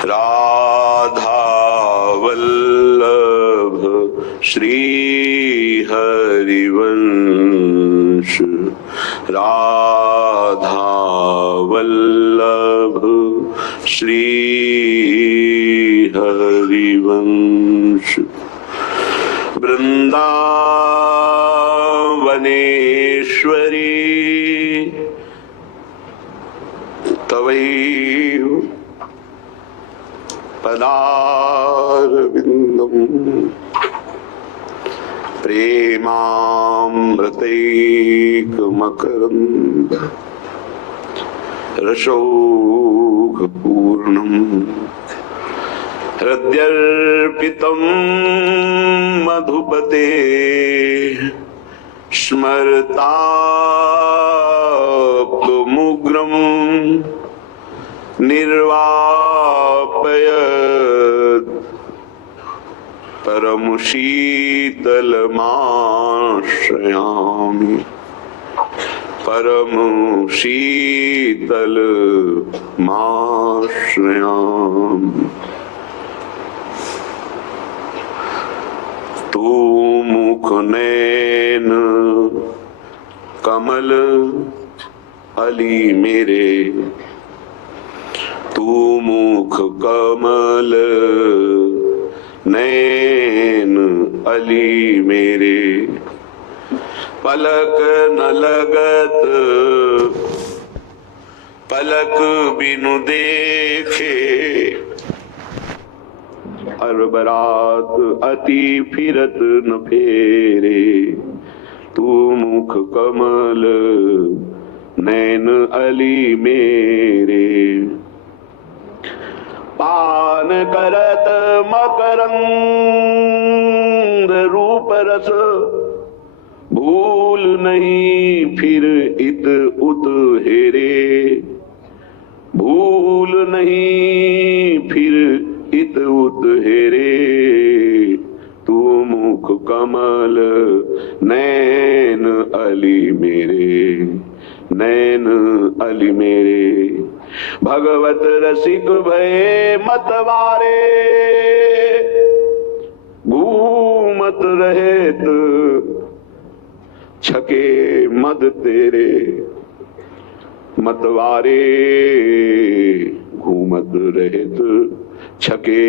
राधा वल्लभ श्री हरिवंश, राधा वल्लभ श्री हरिवंश। वृंदावनेश्वरी तवैव पदारविंदम प्रेमामृतैकमकरंद रसौघपूर्णम् हृद्यर्पितं मधुपते स्मरताप्तमुग्रं निर्वापयत् परमशीतलमाश्रयामि, परमशीतलमाश्रयामि। तू मुख नैन कमल अली मेरे, तू मुख कमल नैन अली मेरे। पलक न लगत पलक बिनु देखे, अरबरात अति फिरत न फेरे। तू मुख कमल नैन अली मेरे। पान करत मकरंद रूप रस, भूल नहीं फिर इत उत हेरे। भूल नहीं फिर इत उत हेरे। तू मुख कमल नैन अली मेरे, नैन अली मेरे। भगवत रसिक भये मतवारे, घूमत रहेत छके मद तेरे। मतवारे घूमत रहेत छके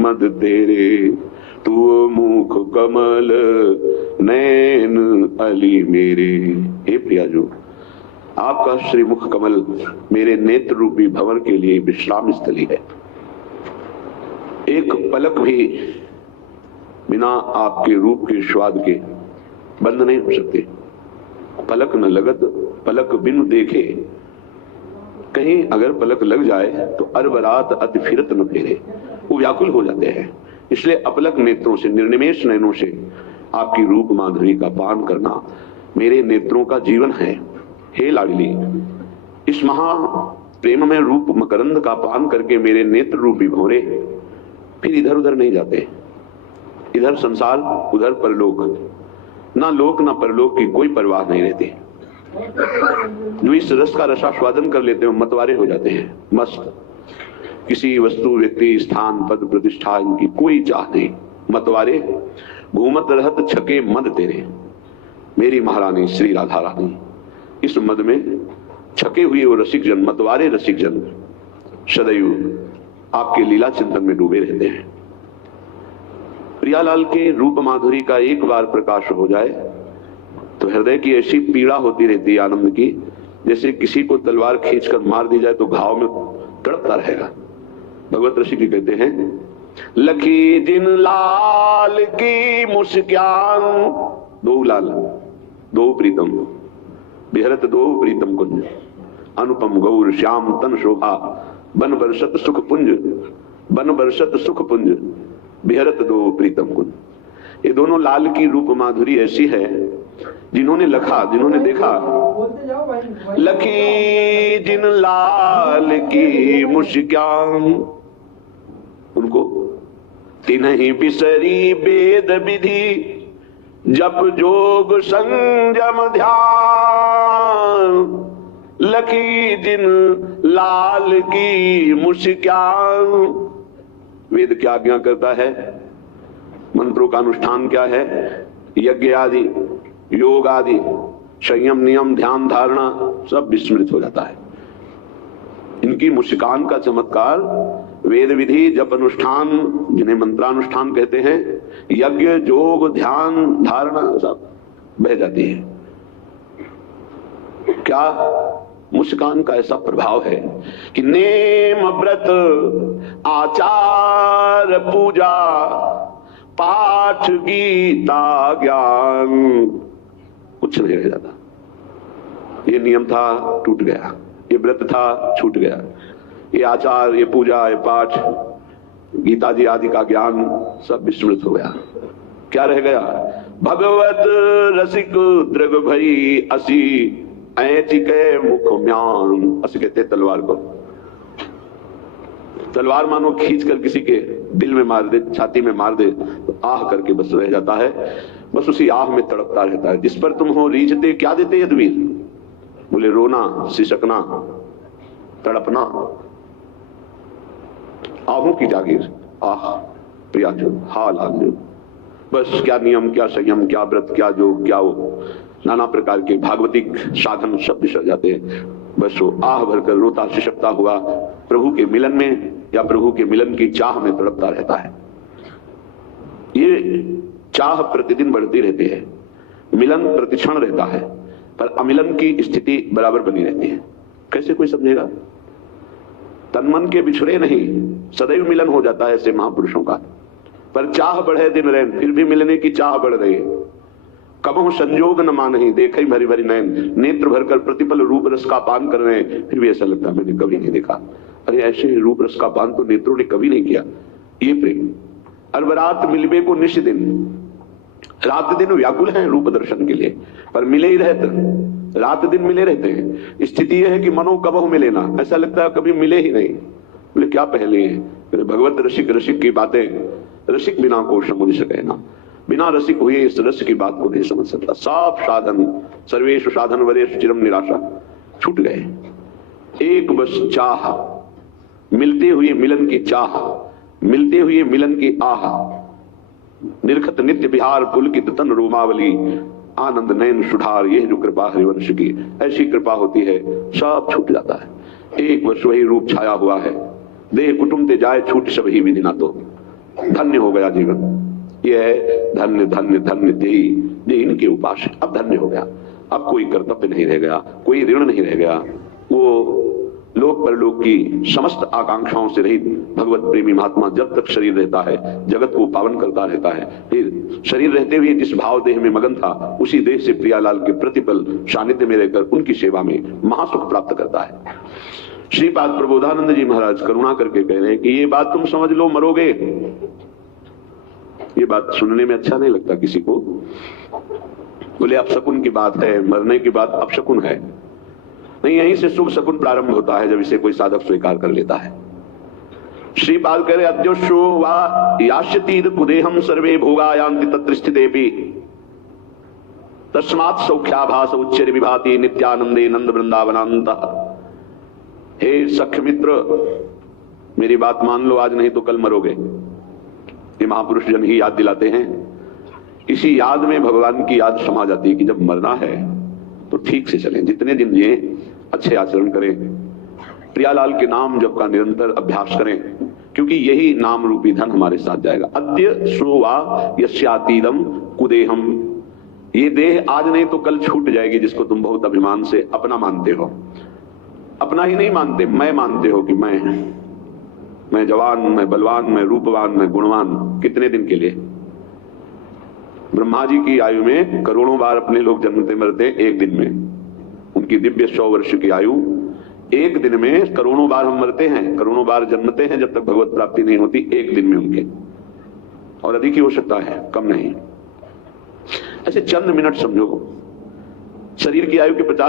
मद तेरे। तू मुख कमल नैन अली मेरे। हे प्रियाजू, आपका श्रीमुख कमल मेरे नेत्र रूपी भवन के लिए विश्राम स्थली है। एक पलक भी बिना आपके रूप के स्वाद के बंद नहीं हो सकते। पलक न लगत पलक बिनु देखे, कहीं अगर पलक लग जाए तो अरब रात अति फिरत न फेरे, वो व्याकुल हो जाते हैं। इसलिए अपलक नेत्रों से, निर्निमेष नयनों से आपकी रूप माधुरी का पान करना मेरे नेत्रों का जीवन है। हे लाडली, इस महा प्रेम में रूप मकरंद का पान करके मेरे नेत्र रूपी भंवरे फिर इधर उधर नहीं जाते। इधर संसार, उधर परलोक, ना लोक ना परलोक की कोई परवाह नहीं रहती। जो इस रस का रसास्वादन कर लेते हैं मतवारे हो जाते हैं, मस्त। किसी वस्तु, व्यक्ति, स्थान, पद, प्रतिष्ठा इनकी कोई चाह नहीं। मतवारे घूमत रहत छके मद तेरे। मेरी महारानी श्री राधा रानी इस मद में छके हुए वो रसिक जन, मतवारे रसिक जन सदैव आपके लीला चिंतन में डूबे रहते हैं। प्रियालाल के रूप माधुरी का एक बार प्रकाश हो जाए तो हृदय की ऐसी पीड़ा होती रहती है आनंद की, जैसे किसी को तलवार खींचकर मार दी जाए तो घाव में तड़पता रहेगा। भगवत ऋषि जी कहते हैं, लखी जिन लाल की मुस्कान, दो लाल दो प्रीतम, बिहरत दो प्रीतम कुंज, अनुपम गौर श्याम तन शोभा, बन बरसत सुख पुंज, बन बरसत सुख पुंज, बिहरत दो प्रीतम कुंज। ये दोनों लाल की रूप माधुरी ऐसी है, जिन्होंने लखा, जिन्होंने देखा, लखी जिन लाल की मुस्कान, उनको तिन्हीं बिसरी वेद विधि, जप जोग संयम ध्यान, लखी जिन लाल की मुस्कान। वेद क्या आज्ञा करता है, मंत्रों का अनुष्ठान क्या है, यज्ञ आदि, योग आदि, संयम, नियम, ध्यान, धारणा सब विस्मृत हो जाता है। इनकी मुस्कान का चमत्कार, वेद विधि, जप अनुष्ठान, जिन्हें मंत्रानुष्ठान कहते हैं, यज्ञ, योग, ध्यान, धारणा सब बह जाती है। क्या मुस्कान का ऐसा प्रभाव है कि नेम, व्रत, आचार, पूजा, पाठ, गीता, ज्ञान कुछ नहीं रह जाता। ये नियम था, टूट गया। ये व्रत था, छूट गया। ये आचार, ये पूजा, ये पाठ, गीता जी आदि का ज्ञान सब विस्मृत हो गया। क्या रह गया? भगवत रसिक दृग भई असी ऐचिके मुख म्यान। असी कहते तलवार को। तलवार मानो खींच कर किसी के दिल में मार दे, छाती में मार दे, तो आह करके बस रह जाता है, बस उसी आह में तड़पता रहता है। जिस पर तुम हो रीझते क्या देते यदुवीर? बोले रोना, सिसकना, तड़पना, आहों की जागीर, आह प्रियाजो, हाल आजो। बस क्या नियम, क्या संयम, क्या व्रत, क्या योग, क्या वो नाना प्रकार के भागवतिक साधन सब बिसर जाते हैं। बस वो आह भरकर रोता सिसकता हुआ प्रभु के मिलन में या प्रभु के मिलन की चाह में तड़पता रहता है। ये चाह प्रतिदिन बढ़ती रहती है, मिलन प्रतिक्षण रहता है, पर अमिलन की स्थिति बराबर बनी रहती है। कैसे कोई समझेगा? तन मन के बिछड़े नहीं, सदैव मिलन हो जाता है ऐसे महापुरुषों का। पर चाह बढ़े दिन रैन, फिर भी मिलने की चाह बढ़ रही है। कबहु संजोग न मानहि, देखे भरी भरी नयन, नेत्र भरकर प्रतिपल रूप रस का पान कर रहे हैं, फिर भी ऐसा लगता है मैंने कभी नहीं देखा। अरे ऐसे रूप रस का पान तो नेत्रों ने कभी नहीं किया। ये प्रेम। अरबरात मिलबे को निश दिन, रात दिन व्याकुल हैं रूप दर्शन के लिए, पर मिले ही रहते, रात दिन मिले रहते हैं। स्थिति यह है कि मनो कबहु मिले ना, ऐसा लगता है कभी मिले ही नहीं। बोले क्या पहले है? भगवत रसिक, रसिक की बातें, रसिक बिना को समझ सके ना, बिना रसिक हुए इस रस की बात को नहीं समझ सकता। साफ साधन, सर्वेश साधन वरेश चिरम निराशा, छूट गए। एक बस चाह, मिलते हुए मिलन की चाह, मिलते हुए मिलन की आह, निरखत नित्य बिहार पुलकित तन रोमावली, आनंद नयन सुधार, यह जो कृपा हरिवंश की, ऐसी कृपा होती है, सब छूट जाता है। एक वर्ष वही रूप छाया हुआ है, देह कुटुंब ते जाए छूट सब ही विधि ना, तो धन्य हो गया जीवन। यह है धन्य धन्य धन्य देई जे इनके उपास। अब धन्य हो गया, अब कोई कर्तव्य नहीं रह गया, कोई ऋण नहीं रह गया। वो लोक परलोक की समस्त आकांक्षाओं से रहित भगवत प्रेमी महात्मा जब तक शरीर रहता है जगत को पावन करता रहता है। फिर शरीर रहते हुए जिस भाव देह में मगन था, उसी देह से प्रियालाल के प्रतिपल सानिध्य में रहकर उनकी सेवा में महासुख प्राप्त करता है। श्रीपाद प्रबोधानंद जी महाराज करुणा करके कह रहे हैं कि ये बात तुम समझ लो, मरोगे। ये बात सुनने में अच्छा नहीं लगता किसी को। बोले अपशकुन की बात है, मरने की बात अपशकुन है नहीं, यहीं से शुभ शकुन प्रारंभ होता है जब इसे कोई साधक स्वीकार कर लेता है। श्रीपाद कह रहे अद्योशो वा यास्यति कुदेहम सर्वे भोगायांति तत्र स्थितेपि तस्मात् सौख्याभास उच्चैर विभाति नित्यानंदे नंद वृंदावनांत। हे सख्य मित्र, मेरी बात मान लो, आज नहीं तो कल मरोगे। ये महापुरुष जन ही याद दिलाते हैं। इसी याद में भगवान की याद समा जाती है कि जब मरना है तो ठीक से चलें, जितने दिन जिए अच्छे आचरण करें, प्रियालाल के नाम जप का निरंतर अभ्यास करें, क्योंकि यही नाम रूपी धन हमारे साथ जाएगा। अद्य श्रोवा यस्यातीदम कुदेहम, ये देह आज नहीं तो कल छूट जाएगी, जिसको तुम बहुत अभिमान से अपना मानते हो। अपना ही नहीं मानते, मैं मानते हो कि मैं जवान, मैं बलवान, मैं रूपवान, मैं गुणवान। कितने दिन के लिए? ब्रह्मा जी की आयु में करोड़ों बार अपने लोग जन्मते मरते, एक दिन में। उनकी दिव्य 100 वर्ष की आयु, एक दिन में करोड़ों बार हम मरते हैं, करोड़ों बार जन्मते हैं जब तक भगवत प्राप्ति नहीं होती, एक दिन में उनके। और अधिक ही हो सकता है, कम नहीं। ऐसे चंद मिनट समझो, शरीर की आयु के 50